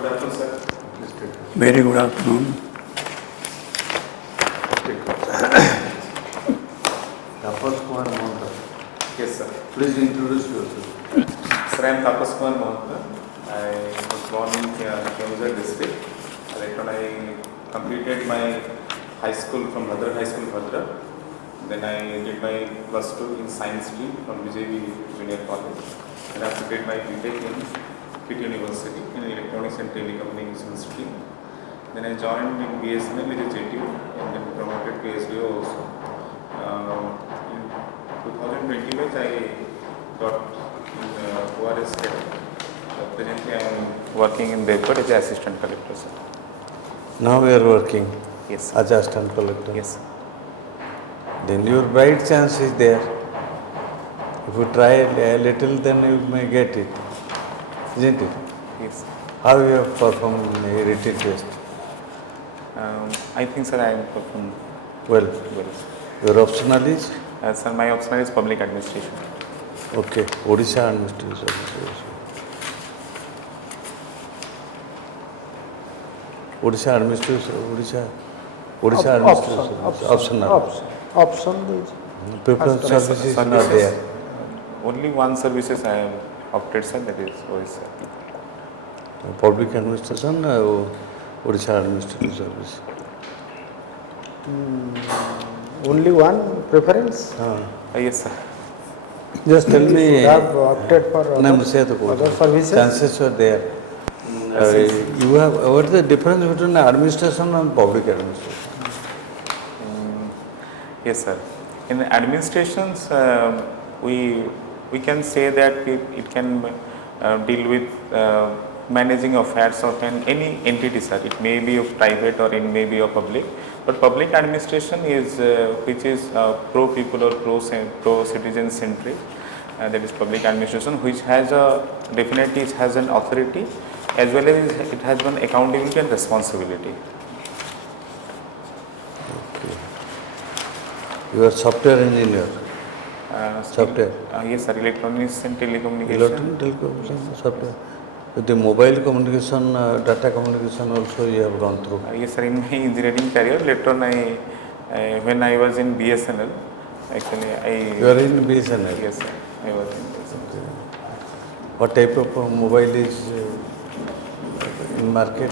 Good afternoon, sir. Please take it. Very good afternoon. TAPAS KUMAR MAHANTA. Yes, sir. Please introduce yourself. Sir, I am TAPAS MAHANTA. I was born in KUMAR district. Later on, I completed my high school from Bhadra High School, Bhadra. Then I did my plus 2 in science stream from BJB Junior College. And after did my BTech in KIT University in electronics and telecommunication stream. Then I joined in BSNL with a JTU and then promoted PhD also. In 2021 I got in OAS. Presently I am working in Bengal as an assistant collector, sir. Now we are working Yes. as assistant collector. Yes. Then your bright chance is there. If you try a little, then you may get it, isn't it? Yes. How you have performed in a written test? I think, sir, I am performed Well, well. your optional is Sir, my option is public administration. okay. Odisha administration. Odisha administration. Odisha administration. Optional. Option is Preference services is not there. Only one services I have opted, sir, that is Odisha. Public administration, Odisha administrative service. only one preference. Yes, sir. Just tell me. You have opted for No, say the other services. chances were there. You have. What is the difference between administration and public administration? Yes, sir. In administrations, we can say that it can deal with managing affairs of any entity, sir. It may be of private or it may be of public. But public administration is which is pro people or pro citizen centric. That is public administration, which has a definitely it has an authority as well as it has one accountability and responsibility. Okay. You are software engineer. Software. Yes, sir. Electronics and telecommunication. Electronic telecommunication software. With the mobile communication, data communication also you have gone through. Yes, sir. In my engineering career, later on, when I was in BSNL, actually, You are in BSNL. Yes, sir. I was in BSNL. What type of mobile is in market?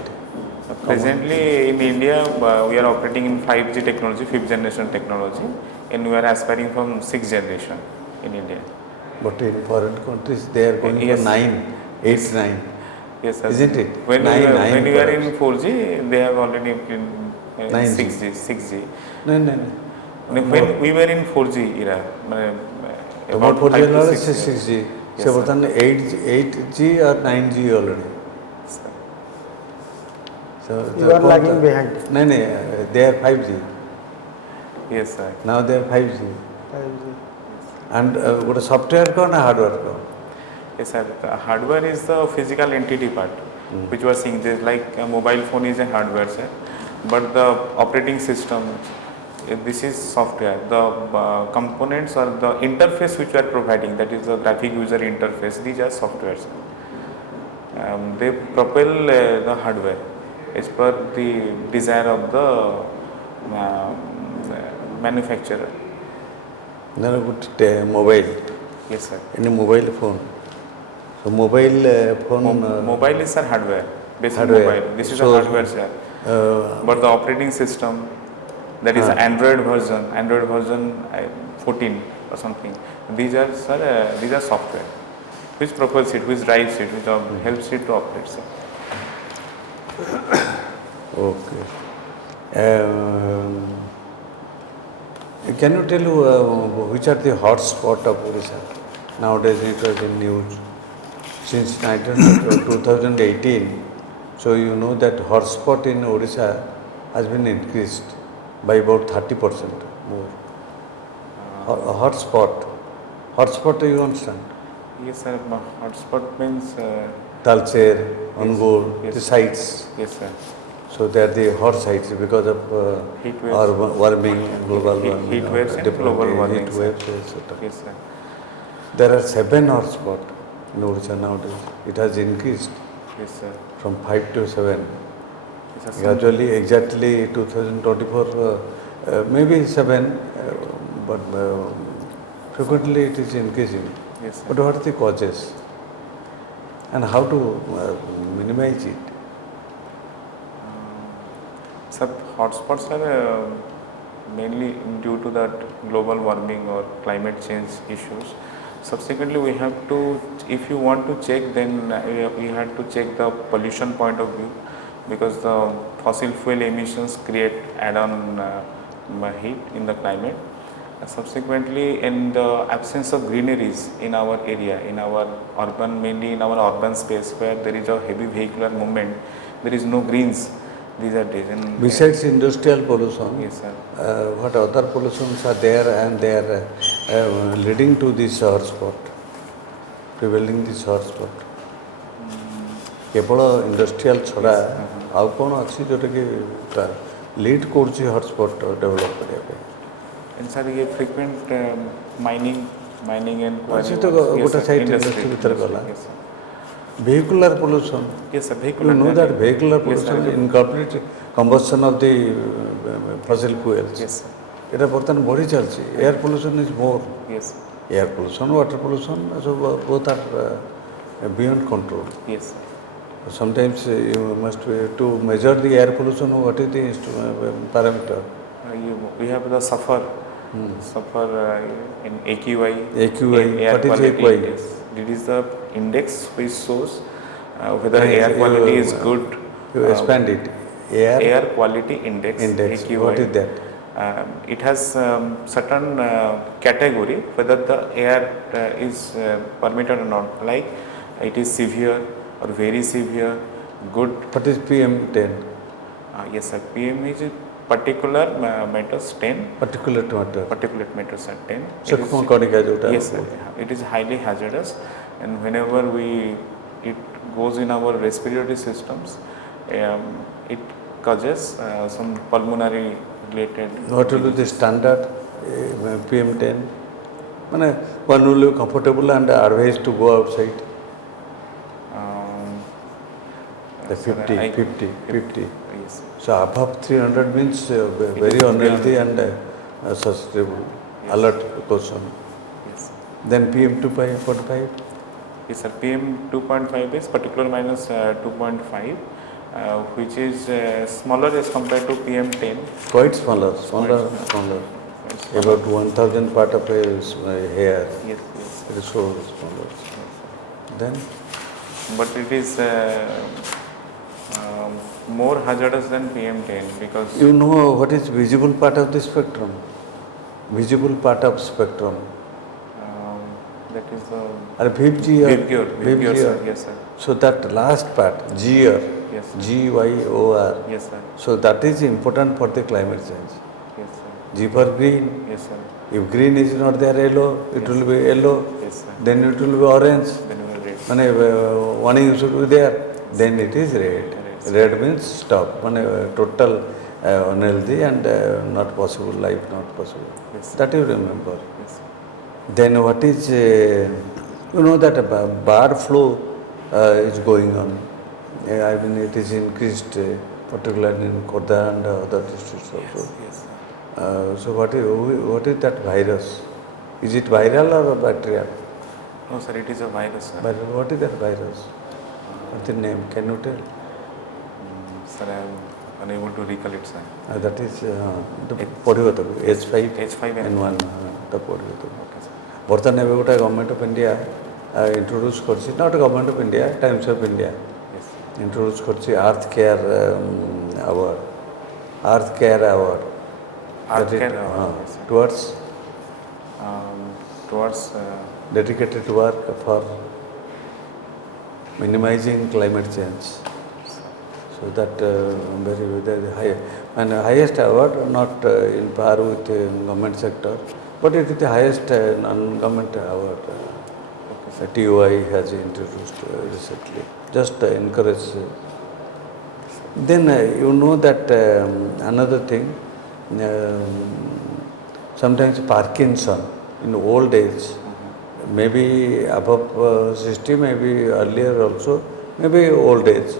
Presently, in India, we are operating in 5G technology, 5th generation technology, and we are aspiring from 6th generation in India. But in foreign countries, they are going Yes. for 9, 8, 9. Yes, sir. Isn't it? When Nine, nine when you are in perhaps. 4G, they have already in 9G. 6G. 6G. No, no, no. When we were in 4G era, About 4G 5 to or 6 years. 6G. Yes, So, sir. what 8G or 9G already? Sir. So, You are lagging behind. No, no, they are 5G. Yes, sir. Now they are 5G. And what a software ko na hardware ko? Yes, sir. The hardware is the physical entity part, which was seeing just like a mobile phone is a hardware, sir. But the operating system, this is software. The components or the interface which we are providing, that is the graphic user interface, these are softwares. They propel the hardware as per the desire of the manufacturer. No, but mobile. Yes, sir. In a mobile phone. So mobile phone. Mobile is, sir, hardware. Basic Hardware. mobile. This is So, a hardware, sir. But the operating system, that is Android version 14 or something. These are, sir, these are software, which propels it, which drives it, which helps it to operate, sir. Okay. Can you tell which are the hot spot of Odisha? Nowadays it was in news. Since 2018, so you know that hotspot in Odisha has been increased by about 30% more. Hotspot. Hotspot, you understand? Yes, sir. Hotspot means. Talcher, Angul, Yes. the sites. Yes, sir. So they are the hot sites because of Heat waves. our warming, global Heat- warming. heat waves and different global warming, Heat sir. waves, etc. Yes, sir. There are 7 hotspots in Odisha nowadays. It has increased. Yes, sir. from 5 to 7. Yes, sir. Gradually, exactly 2024, maybe 7, but frequently it is increasing. Yes, sir. But what are the causes? And how to minimize it? Sir, hotspots are mainly due to that global warming or climate change issues. Subsequently, we have to, if you want to check, then you have to check the pollution point of view, because the fossil fuel emissions create add-on heat in the climate. Subsequently, in the absence of greeneries in our area, in our urban, mainly in our urban space where there is a heavy vehicular movement, there is no greens these are days. And Besides industrial pollution, yes, sir. what other pollutions are there and they are leading to this hotspot, prevailing this hotspot? କେବଳ industrial ଛଡ଼ା ଆଉ କ'ଣ ଅଛି ଯେଉଁଟାକି lead କରୁଛି hotspot develop କରିବା ପାଇଁ? And sir, ये frequent mining and ସେ ତ ଗୋଟେ ସାଇଡ୍ ଇଣ୍ଡଷ୍ଟ୍ରି ଭିତରେ ଗଲା. Vehicular pollution. Yes, sir. You Vehicular. know that vehicular Yes, pollution sir. incomplete combustion of the fossil fuels. Yes, sir. এটা বর্তমানে বড়ি চালছে. Air pollution is more. Yes. Air pollution, water pollution, so both are beyond control. Yes. Sometimes you must to measure the air pollution. What is the parameter? We have the suffer in AQI. AQI. Air What is quality AQI? index. It is the index which shows whether air quality is good. You expand it. Air quality index. Index. AQI. What is that? It has certain category whether the air is permitted or not. Like it is severe or very severe, good. What is PM10? Yes, sir. PM is particular matters 10. Particulate matter. Particulate matters are 10. Sukma kanika jota. Yes, sir. It is highly hazardous, and whenever it goes in our respiratory systems, it causes some pulmonary related. What will be the standard PM10? Mane one will be comfortable and advised to go outside. The 50. Yes. So above 300 means very unhealthy and susceptible, alert person. Yes. Then PM 2.5. Yes, sir. PM 2.5 is particular minus 2.5, which is smaller as compared to PM 10. Quite smaller. About 1,000 part of a hair. Yes, yes. It is so smaller. Then But it is more hazardous than PM 10 because you know what is visible part of the spectrum? Visible part of spectrum. that is the Vibgyor. sir. Yes, sir. So that last part, GYOR. Yes, sir. GYOR. Yes, sir. So that is important for the climate change. Yes, sir. G for green. Yes, sir. If green is not there, yellow, it will be yellow. Yes, sir. Then it will be orange. Then we will read. When warning should be there. Then it is red. Red means stop. Total unhealthy and not possible, life not possible. Yes, sir. That you remember. Yes, sir. Then what is, you know that bar flow is going on. I mean it is increased, particularly in Khordha and other districts also. Yes, sir. So what is that virus? Is it viral or bacterial? No, sir. It is a virus, sir. But what is that virus? What's the name? Can you tell? Sir, I am unable to recall it, sir. That is the H5N1. H5N1. The Portugal. Okay, sir. ବର୍ତ୍ତମାନ ଏବେ ଗୋଟେ government of India introduce କରିଛି, not government of India, Times of India Yes. Introduce କରିଛି Earth Care Award. Earth Care Award. Earth Care Award, yes, sir. Towards Towards dedicated work for minimizing climate change. So that very high and highest award, not in par with government sector, but it is the highest non-government award. TOI has introduced recently. Just encourage. Then you know that another thing, sometimes Parkinson in old age, maybe above 60, maybe earlier also, maybe old age.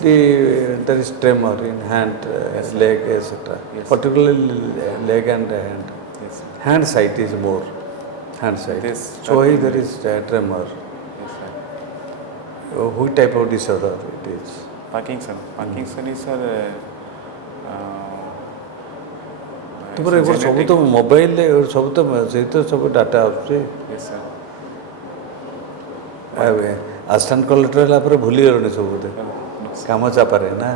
there is tremor in hand, Yes, sir. leg, etc. Yes. Particularly leg and hand. Yes, sir. Hand side is more. Hand side. This So why that there will is tremor? Yes, sir. Which type of disorder it is? Parkinson. Parkinson is तुमर एगो सब तो mobile सब तो से तो सब data आछे Yes, sir. असिस्टेंट कलेक्टर ला पर भूली गलने सब बोधे काम चापारे ना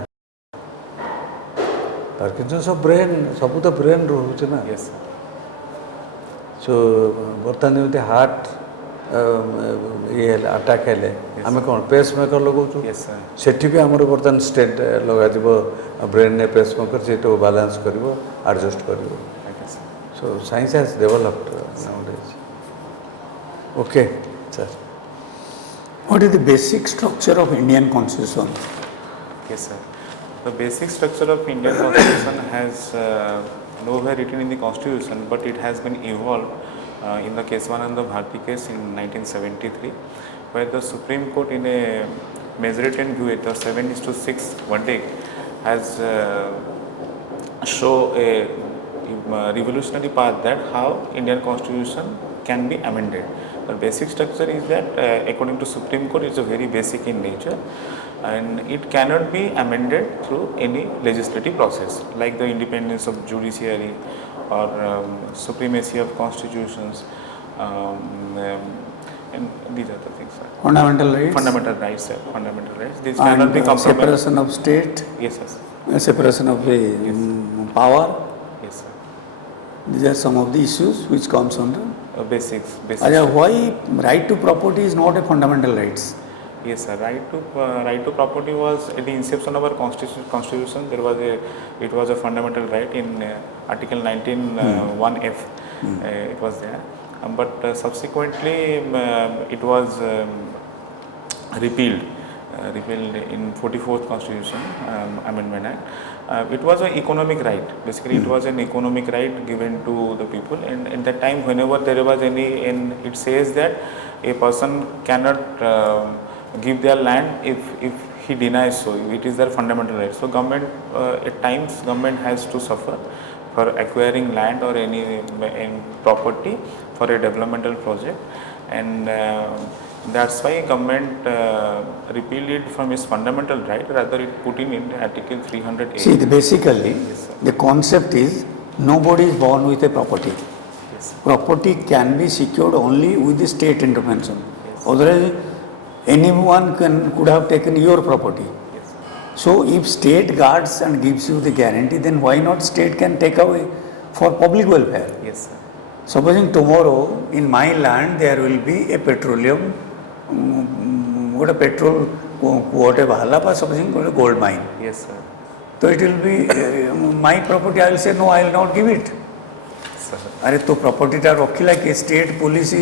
पार्किंसन सब तो ब्रेन रोचे ना Yes, sir. सो बर्तमान एमती हार्ट ये अटैक हेले आम कौन पेस मेकर लगाऊँ Yes, sir. सेठी भी आमर बर्तमान स्टेट लगा ब्रेन ने पेस मेकर से बालांस कर एडजस्ट कर Okay, sir. So science has developed nowadays. Okay, sir. What is the basic structure of Indian Constitution? Yes, sir. The basic structure of Indian Constitution has nowhere written in the Constitution, but it has been evolved in the Keswananda Bharti case in 1973, where the Supreme Court, in a majority view, the 7:6 verdict, has show a revolutionary path that how Indian Constitution can be amended. The basic structure is that according to Supreme Court, it's a very basic in nature, and it cannot be amended through any legislative process like the independence of judiciary or supremacy of constitutions, and these are the things, sir. Fundamental rights? Fundamental rights, sir. Fundamental rights. These And cannot be compromised. separation of state, Yes, sir. separation of the power. Yes, sir. These are some of the issues which comes under. Basics. Why right to property is not a fundamental rights? Yes, sir. Right to property was at the inception of our constitution. It was a fundamental right in Article 19(1)(f). It was there, but subsequently it was repealed in 44th Constitution Amendment Act. It was an economic right. Basically, it was an economic right given to the people, and at that time, whenever there was any, and it says that a person cannot give their land if he denies so. It is their fundamental right. So, government at times government has to suffer for acquiring land or any property for a developmental project, and that's why government repealed it from its fundamental right, rather it put in Article 308. See, basically, Yes, sir. the concept is nobody is born with a property. Yes, sir. Property can be secured only with the state intervention. Yes. Otherwise, anyone could have taken your property. Yes, sir. So, if state guards and gives you the guarantee, then why not state can take away for public welfare? Yes, sir. Supposing tomorrow in my land there will be a petroleum, what a petrol quota bahala, but supposing a gold mine. Yes, sir. So it will be my property. I will say no, I will not give it. Sir. अरे तो property टा रखिला कि state police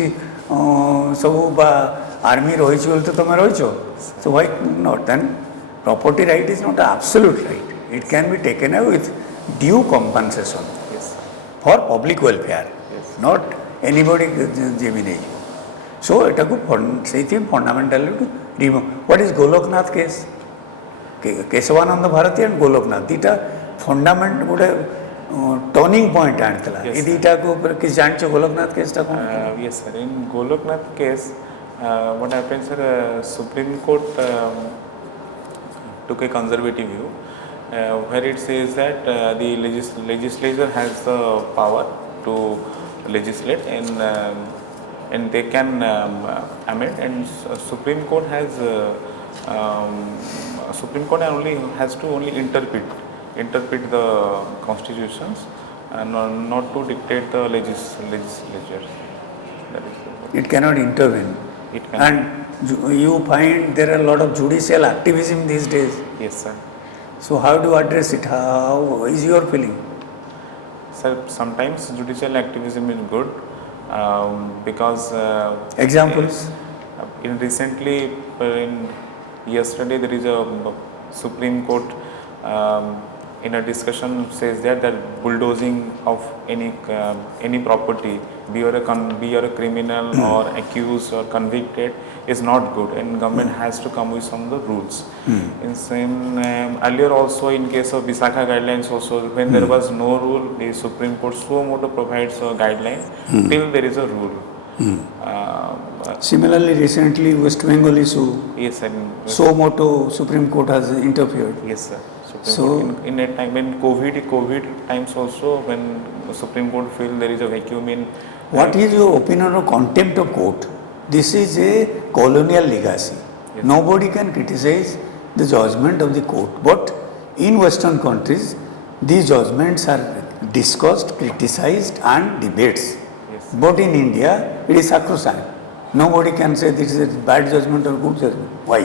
सब बा army रही बोलते तुम रही so why not? Then property right is not an absolute right. It can be taken away with due compensation Yes, sir. for public welfare, Yes. not anybody jemine. So it is fundamental to remove. What is Goloknath case? Kesavananda Bharati and Goloknath. Theta fundament would have turning point antala. Yes, Idita ko kis jancho Goloknath case ta kon? Yes, sir. In Goloknath case, what happened, sir? Supreme Court took a conservative view, where it says that the legislature has the power to legislate, and they can amend, and Supreme Court has Supreme Court only has to interpret the constitutions and not to dictate the legislature. That is It cannot intervene. It can. And you find there are a lot of judicial activism these days. Yes, sir. So how do you address it? How is your feeling? Sir, sometimes judicial activism is good because Examples? in yesterday there is a Supreme Court in a discussion says that bulldozing of any property, be you a criminal or accused or convicted, is not good, and government has to come with some of the rules. In earlier also, in case of Visakhapatnam guidelines also, when there was no rule, the Supreme Court so moto provides a guideline till there is a rule. Similarly, recently West Bengal issue, Yes, and so moto Supreme Court has interfered. yes, sir. Supreme So- Court, in a time when COVID times also, when the Supreme Court feel there is a vacuum in. What is your opinion on contempt of court? This is a colonial legacy. Yes. Nobody can criticize the judgment of the court, but in Western countries, these judgments are discussed, criticized and debates. Yes. But in India, it is sacrosanct. Nobody can say this is a bad judgment or good judgment. Why?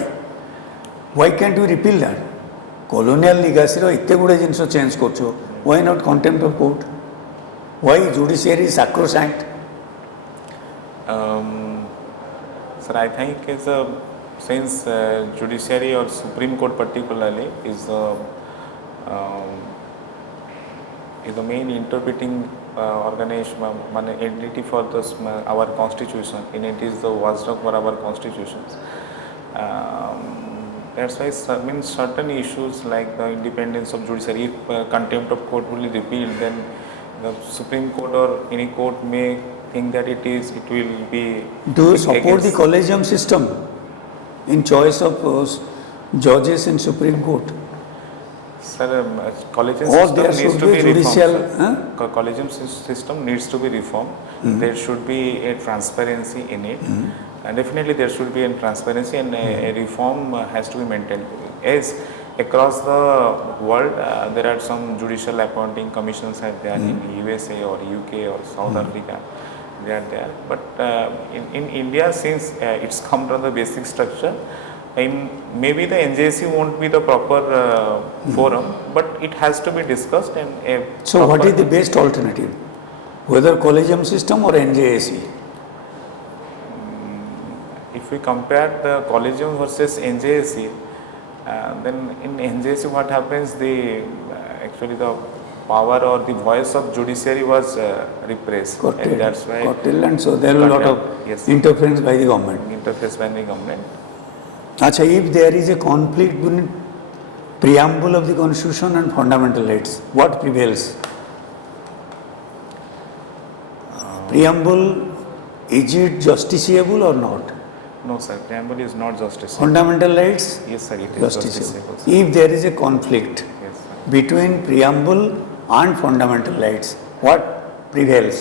Why can't you repeal that? Colonial legacy ro itte gude jinso change korcho. Why not contempt of court? Why judiciary is sacrosanct? Sir, I think since Judiciary or Supreme Court particularly is the main interpreting organization, entity for our constitution, and it is the watchdog for our constitutions. That's why certain issues like the independence of judiciary, if contempt of court will be repealed, then the Supreme Court or any court may think that it will be. Do you support the against- collegium system in choice of judges in Supreme Court? Sir, collegium Or system there needs should to be be judicial, reformed. Collegium system needs to be reformed. There should be a transparency in it. And definitely there should be a transparency, and a reform has to be maintained. As across the world, there are some judicial appointing commissions are there in USA or UK or South Africa. They are there. But in India, since it's come from the basic structure, maybe the NJSC won't be the proper forum, but it has to be discussed. And So what is the best alternative? Whether collegium system or NJSC? If we compare the collegium versus NJSC, then in NJSC what happens, actually the power or the voice of judiciary was repressed, and that's why Curtailed, and so there is a lot of Yes. interference by the government. interface by the government. Acha, if there is a conflict between preamble of the constitution and fundamental rights, what prevails? Preamble, is it justiciable or not? No, sir, preamble is not justiciable. Fundamental rights, Yes, sir, it is justiciable. justiciable. Sir. If there is a conflict Yes, sir. between preamble and fundamental rights, what prevails?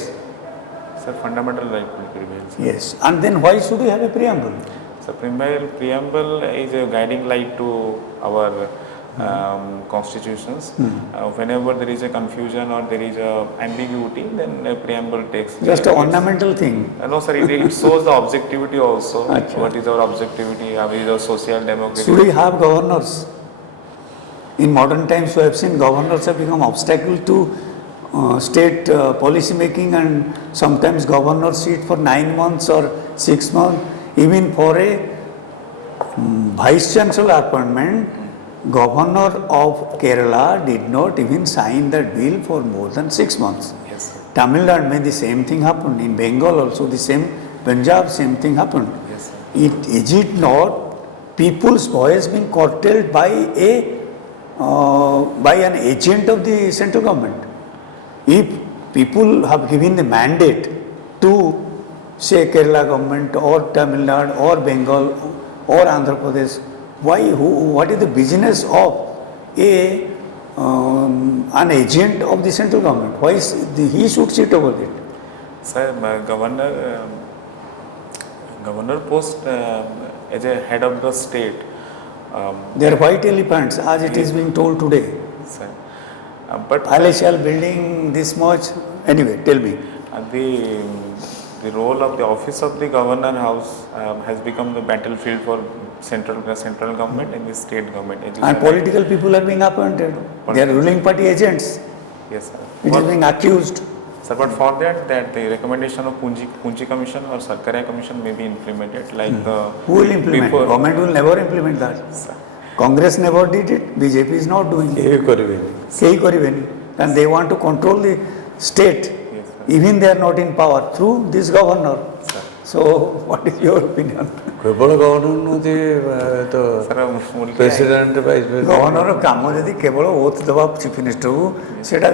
Sir, fundamental right will prevail. Sir. Yes. And then why should we have a preamble? So preamble is a guiding light to our constitutions. Whenever there is a confusion or there is a ambiguity, then a preamble takes. Just an ornamental thing. No, sir, it shows the objectivity also. Achha. What is our objectivity? What is our social democracy? Should we have governors? In modern times, we have seen governors have become obstacle to state policy making, and sometimes governors sit for 9 months or 6 months. Even for a vice chancellor appointment, governor of Kerala did not even sign that bill for more than 6 months. Yes, sir. Tamil Nadu, may the same thing happen. In Bengal also the same, Punjab same thing happened. Yes, sir. Is it not people's voice being curtailed by an agent of the central government? If people have given the mandate to say Kerala government or Tamil Nadu or Bengal or Andhra Pradesh, what is the business of an agent of the central government? Why he should sit over it? Sir, governor post as a head of the state. They are white elephants, as it is being told today. Sir, but Palatial building this much. Anyway, tell me. the role of the office of the governor house has become the battlefield for central government and the state government. And political people are being appointed. They are ruling party agents. Yes, sir. It is being accused. Sir, but for that the recommendation of Punji Commission or Sarkaria Commission may be implemented, like the Who will implement? before- Government will never implement that. Sir, Congress never did it. BJP is not doing it. କେହି କରିବେନି Kehi karibeni. And they want to control the state. Yes, sir. Even they are not in power through this governor. Sir. So, what is your opinion? କେବଳ governor ନୁହନ୍ତି ତ Sir, only president vice president governor କାମ ଯଦି କେବଳ oath ଦେବା chief ମିନିଷ୍ଟରକୁ ସେଇଟା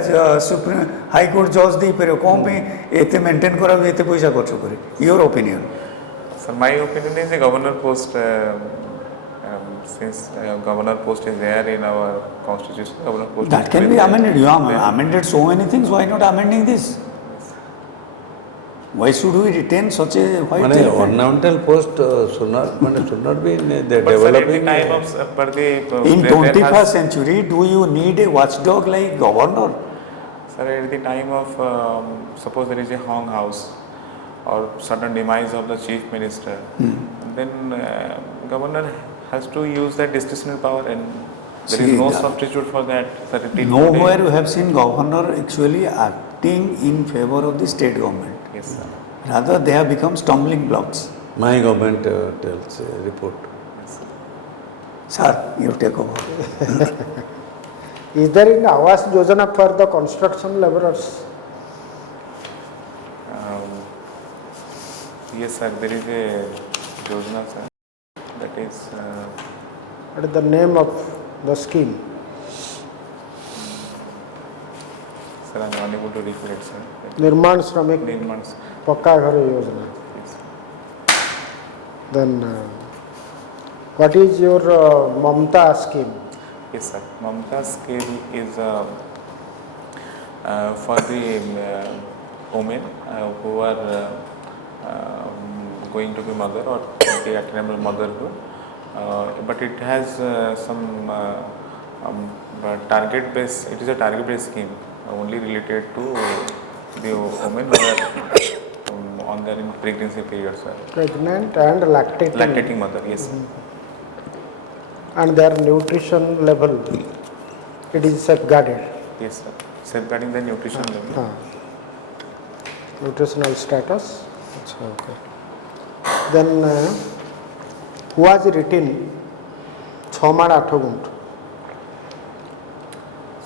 supreme high court ଜଜ୍ ଦେଇପାରିବ କ'ଣ ପାଇଁ ଏତେ ମେଣ୍ଟେନ୍ କରାକୁ ଏତେ ପଇସା ଖର୍ଚ୍ଚ କରି your opinion Sir, my opinion is the governor post, since governor post is there in our constitution, governor post. that can be amended. You have amended so many things, why not amending this? Why should we retain such a white ମାନେ elephant? ornamental post should not be in the But sir, at the developing time of, but the, In there 21st has- century, do you need a watchdog like governor? Sir, at the time of, suppose there is a hung house or sudden demise of the chief minister, then governor has to use that discretionary power, and there is See, no the- substitute for that. Sir, till Nowhere today- you have seen governor actually acting in favor of the state government. Yes, sir. Rather, they have become stumbling blocks. my government tells report. Yes, sir. Sir, you take over. Is there in Awas Yojana for the construction laborers? Yes, sir, there is a Yojana, sir, that is, What is the name of the scheme? sir, I am unable to recollect, sir. Nirman Shramik Nirman, sir. Pakka Ghar Yojana. Yes. Then what is your Mamta scheme? Yes, sir. Mamata scheme is for the women who are going to be mother or attainable motherhood, but it has some target based. It is a target based scheme only related to the women who are on their pregnancy period, sir. Pregnant and lactating. Lactating mother, yes, sir. And their nutrition level, it is safeguarded. Yes, sir. Safeguarding the nutrition level. Nutritional status. Achha, okay. Then who has written 6 मान 8 गुंठ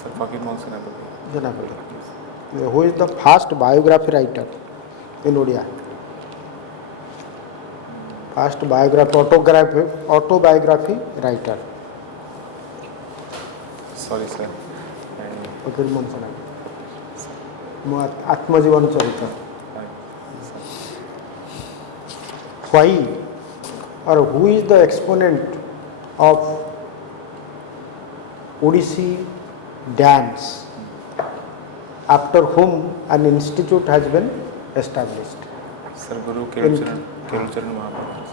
Sir, Fakir Mohan Senapati. Janapati. Who is the first biography writer in Odia? First autobiography writer. Sorry, sir. फकीर मोहन सेनापति. आत्मजीवन चरित्र. Why or who is the exponent of Odissi dance, after whom an institute has been established? Sir, Guru Kelucharan Mahaprabhu.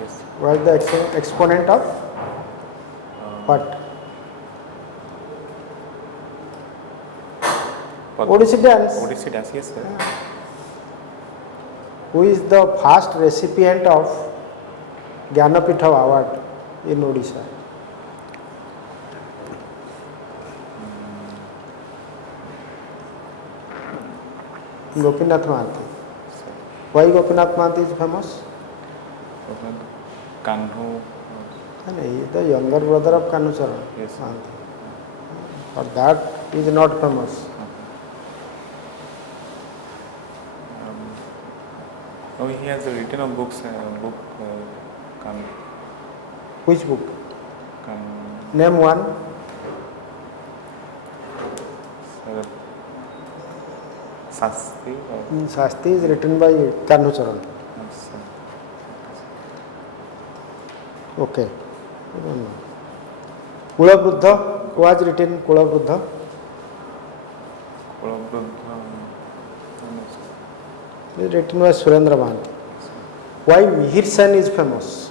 Yes. Who is the exponent of what? Odissi dance. Odisha dance, yes, sir. Who is the first recipient of Jnanapitha Award in Odisha? Gopinath Mahanti. Why Gopinath Mahanti is famous? Kanhu. He is the younger brother of Kanucharan Yes, sir. Mahanti. For that he is not famous. No, he has written a book, Kanhu. Which book? Name one. Sir, Sasti. Shasti is written by Kanucharan. Okay. I don't know. Kula Buddha. Who has written Kula Buddha? It is written by Surendra Mahanti. Why Mihir Sen is famous?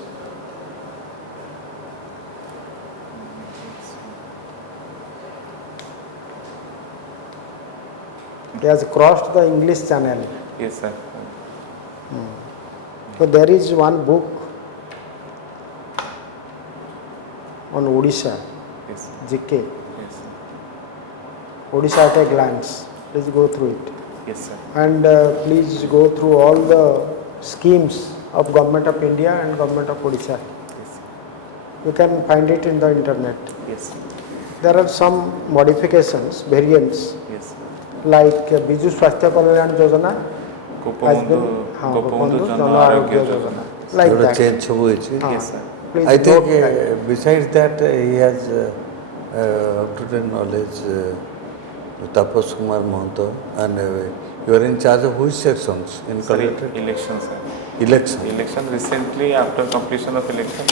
He has crossed the English Channel. Yes, sir. So there is one book on Odisha, Yes, GK, yes, sir. Odisha at a glance. Please go through it. Yes, sir. And please go through all the schemes of Government of India and Government of Odisha. Yes, sir. You can find it in the internet. Yes. There are some modifications, variants, Yes. like Biju Swasthya Kalyan Yojana has been Gopabandhu Jana Jana Arogya Arogya Yojana. Like एउटा that. Change सब ହୋଇଛି Yes, sir. Please I think note that. besides that he has up to date knowledge Tapas Kumar Mahanta and you are in charge of which sections in Sorry, collectorate? election, sir. Election. Election recently, after completion of election,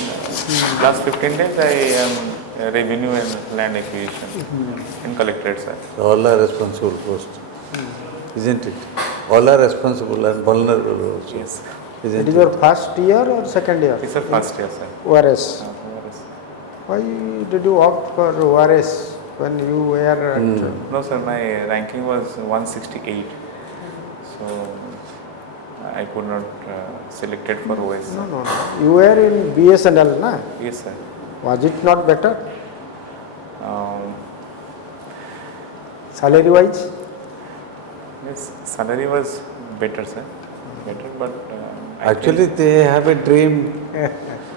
last 15 days I am revenue and land acquisition in collectorate, sir. All are responsible post, isn't it? All are responsible and vulnerable also, Yes. isn't It is your first year or second year? It's a first year, sir. ORS. OAS. Why did you opt for ORS when you were at No, sir, my ranking was 168. So I could not select it for OAS. No, no, no. You were in BSNL, na? Yes, sir. Was it not better, Um, salary wise? yes, salary was better, sir. Better, but I Actually, they have a dream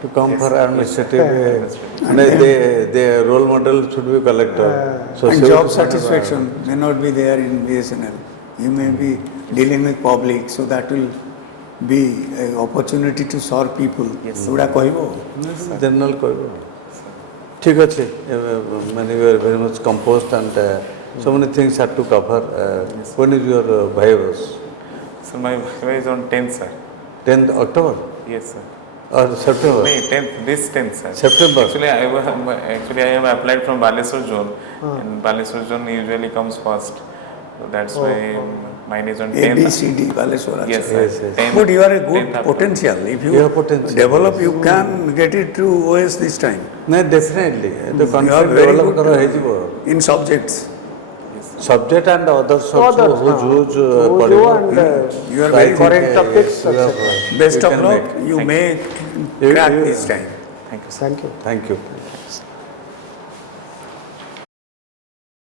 to come Yes, for yes. administrative. Administrative. And their role model should be collector. And she job would- satisfaction may not be there in BSNL. You may be dealing with public, so that will be an opportunity to serve people. Yes. Would I କହିବ? General କହିବ ଠିକ ଅଛି ମାନେ you are very much composed and so many things have to cover. When is your Bhaivas? So my wife is on 10th, sir. 10th October Yes, sir. or September? No, 10th, this 10th, sir. September. Actually, I have applied from Baleswar zone, and Baleswar zone usually comes first. So that's why mine is on 10th. ABCD, Baleswar. Yes, sir. Yes, yes. 10th, But you are a 10th good October. potential. If You you have potential, develop, yes. you can get it to OS this time. No, definitely. The You are confidence very develop good କର ହେଇଯିବ. in subjects. Subject and others also Others, whose Who ପଡ଼ିବ. and You are So I very think, correct topics, you have, etc. best you of can luck. make. You Thank may You- crack you- this time. Thank you, sir. Thank you. Thank you.